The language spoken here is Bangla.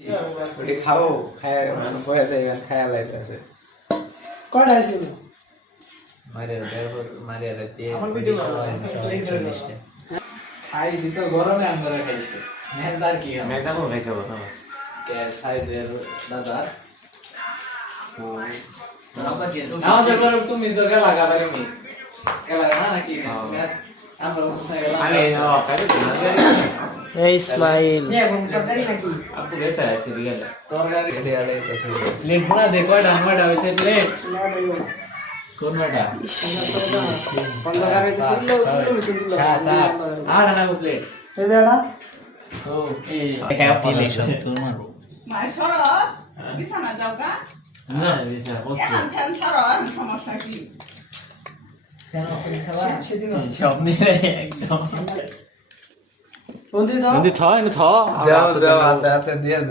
ওটি খাও খায় মানে বয়ে দেয় খায়া লাইতেছে কয়টা আছিল মারিয়া রাতে আমার ভিডিও খাইছি তো গরমে আমরা খাইছি মেহদার কি মেয়েটা কোন খাইছে বলো কে সাইদের দাদা আমাদের ঘরে তুমি তো গেলা গাবারে মি গেলা না নাকি আমরা বুঝতে গেলাম আরে ও কারে এই ইসমাইল নে বন্ধ তরকারি নাকি আপু গেছে আছে রিয়েল তরকারি এরিয়া লাইতেছে প্লেট ভরা দে কয়টা নয়টা হইছে প্লেট না দেবো কোন নয়টা বন্ধ করে তো ছিল সাত আট আট আনা প্লেট এই দেড়া তো এই হ্যাপি সত্তর মারো মায়ের সরো বিছানা যাও কা না বিছা বসে এখন ফ্যান ছাড়ো সমস্যা কি কেন আপনি সবাই সেদিন সব নিলে একদম বন্ধু দাও কিন্তু থ দাও দাও হাতে হাতে দিয়ে দে